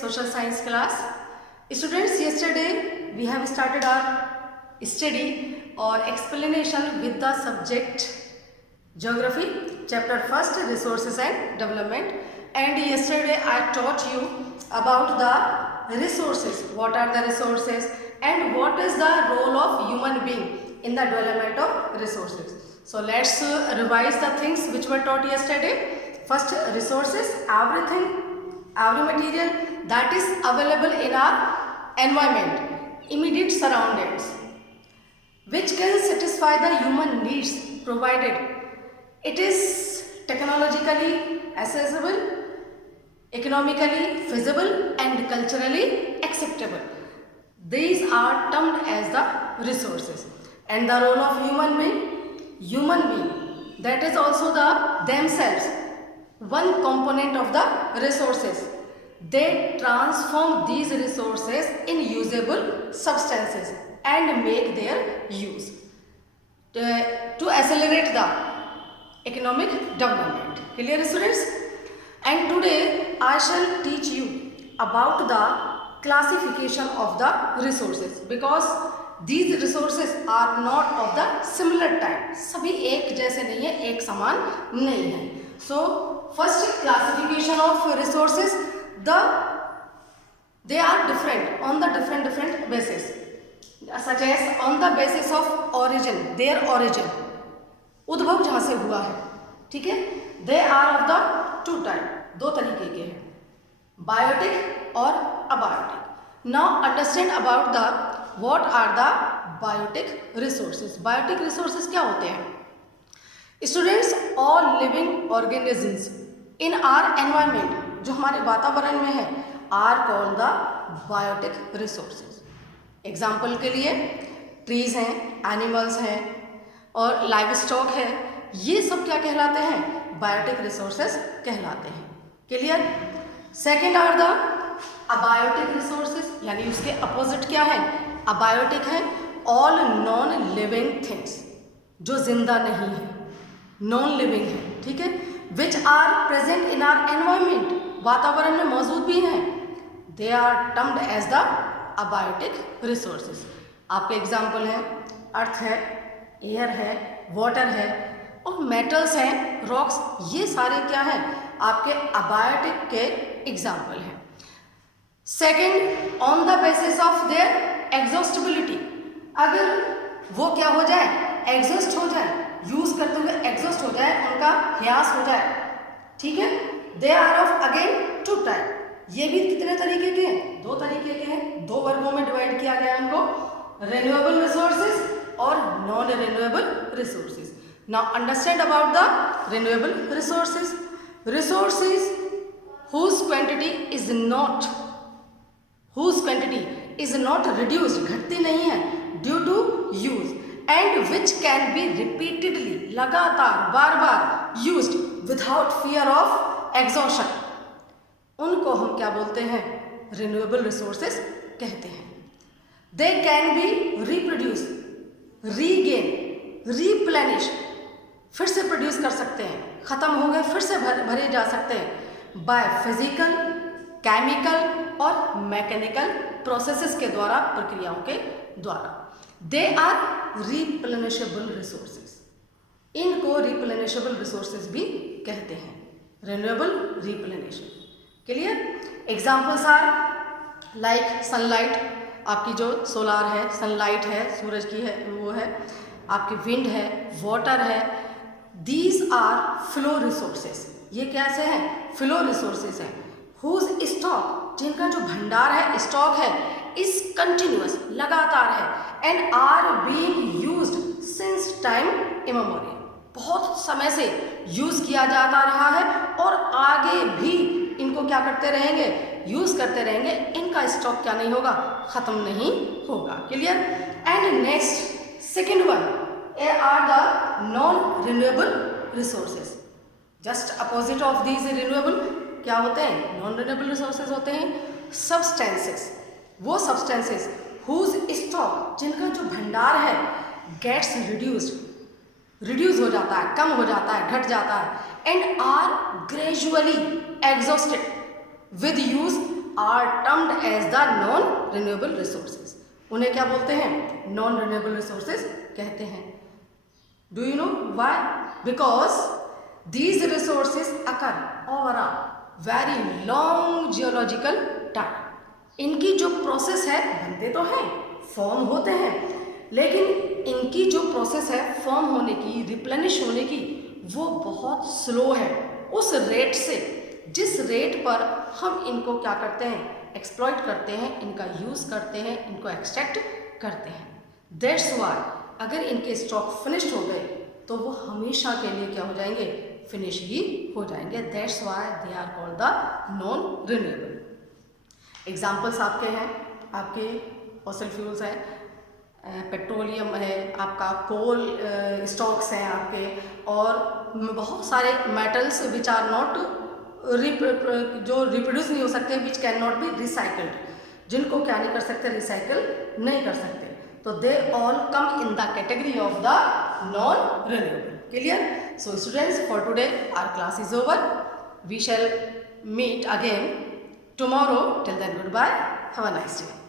social science class. Students, yesterday we have started our study or explanation with the subject geography, chapter 1st, resources and development. And yesterday I taught you about the resources, what are the resources and what is the role of human being in the development of resources. So let's revise the things which were taught yesterday. First, resources, every material that is available in our environment, immediate surroundings, which can satisfy the human needs provided it is technologically accessible, economically feasible and culturally acceptable. These are termed as the resources. And the role of human being, that is also the themselves one component of the resources. They transform these resources in usable substances and make their use to accelerate the economic development. Clear, students? And today I shall teach you about the classification of the resources, because these resources are not of the similar type. सभी एक जैसे नहीं है, एक समान नहीं है. So first, classification of resources, they are different on the different basis, such as on the basis of origin, their origin, उद्भव जहाँ से हुआ है. ठीक है, they are of the two type, दो तरीके के हैं, biotic और abiotic. Now understand about the what are the biotic resources. Biotic resources क्या होते हैं? Students, all living organisms in our environment, जो हमारे वातावरण में है, are called the biotic resources. Example के लिए ट्रीज हैं, एनिमल्स हैं और लाइव स्टॉक है, ये सब क्या कहलाते हैं? बायोटिक रिसोर्सेज कहलाते हैं. Clear? Second are the abiotic resources, यानी उसके अपोजिट क्या है? अबायोटिक है ऑल नॉन लिविंग थिंग्स, जो जिंदा नहीं है, नॉन लिविंग है. ठीक है, which are present in our environment, वातावरण में मौजूद भी हैं. They are termed as the abiotic resources. आपके एग्जाम्पल हैं अर्थ है, एयर है, वाटर है और मेटल्स हैं, रॉक्स. ये सारे क्या हैं? आपके अबायोटिक के एग्जाम्पल हैं. Second, on the basis of their exhaustibility, अगर वो क्या हो जाए? एग्जॉस्ट हो जाए, यूज करते हुए एग्जॉस्ट हो जाए, उनका ह्रास हो जाए. ठीक है, they are of again two type. ये भी कितने तरीके के हैं? दो तरीके के हैं, दो वर्गों में डिवाइड किया गया है उनको, रिन्यूएबल रिसोर्सेज और non renewable resources. Now understand about the renewable resources. Resources whose quantity is not reduced, घटती नहीं है, due to use, and which can be repeatedly, लगातार, बार बार used without fear of exhaustion, उनको हम क्या बोलते हैं? रिन्यूएबल रिसोर्सेज कहते हैं. They can be reproduce, regain, replenish, फिर से प्रोड्यूस कर सकते हैं, खत्म हो गए फिर से भरे जा सकते हैं, बाय फिजिकल, केमिकल और मैकेनिकल प्रोसेसेस के द्वारा, प्रक्रियाओं के द्वारा. दे आर रिप्लेनिशेबल रिसोर्सेज, इनको रिप्लेनिशेबल रिसोर्सेज भी कहते हैं, renewable, replenishable. Clear? Examples are like sunlight, आपकी जो सोलार है, सनलाइट है, सूरज की है, वो है, आपकी विंड है, वाटर है. दीज आर फ्लो रिसोर्सेज, ये कैसे हैं? फ्लो रिसोर्सेज हैं. हुज स्टॉक, जिनका जो भंडार है, स्टॉक है, इज कंटिन्यूअस, लगातार है, and are being used since time immemorial, बहुत समय से यूज किया जाता रहा है और आगे भी इनको क्या करते रहेंगे? यूज करते रहेंगे. इनका स्टॉक क्या नहीं होगा? खत्म नहीं होगा. Clear? And next, second one are the non renewable resources. Just opposite of these renewable क्या होते हैं? नॉन रिन्यूएबल रिसोर्सेज होते हैं सब्सटेंसेस, वो सब्सटेंसेस हुज स्टॉक, जिनका जो भंडार है, गेट्स रिड्यूस हो जाता है, कम हो जाता है, घट जाता है, and are gradually exhausted with use are termed as the non renewable resources. उन्हें क्या बोलते हैं? नॉन रिन्यूएबल रिसोर्सेज कहते हैं। Do you know why? Because these resources occur over a very long geological time। इनकी जो प्रोसेस है, बनते तो हैं, फॉर्म होते हैं, लेकिन इनकी जो प्रोसेस है फॉर्म होने की, रिप्लेनिश होने की, वो बहुत स्लो है। उस रेट से, जिस रेट पर हम इनको क्या करते हैं? एक्सप्लॉइट करते हैं, इनका यूज़ करते हैं, इनको एक्सट्रैक्ट करते हैं। दैट्स वाई अगर इनके स्टॉक फिनिश्ड हो गए तो वो हमेशा के लिए क्या हो जाएंगे? फिनिश ही हो जाएंगे। That's why they are called the non renewable. Examples आपके हैं, आपके फॉसिल फ्यूल्स हैं, पेट्रोलियम है, आपका कोल स्टॉक्स हैं आपके, और बहुत सारे मेटल्स विच आर नॉट जो रिप्रोड्यूस नहीं हो सकते, which can not be recycled, जिनको क्या नहीं कर सकते? रिसाइकल नहीं कर सकते। तो they all come in the category of the non renewable. Clear? So students, for today our class is over. We shall meet again tomorrow. Till then, goodbye. Have a nice day.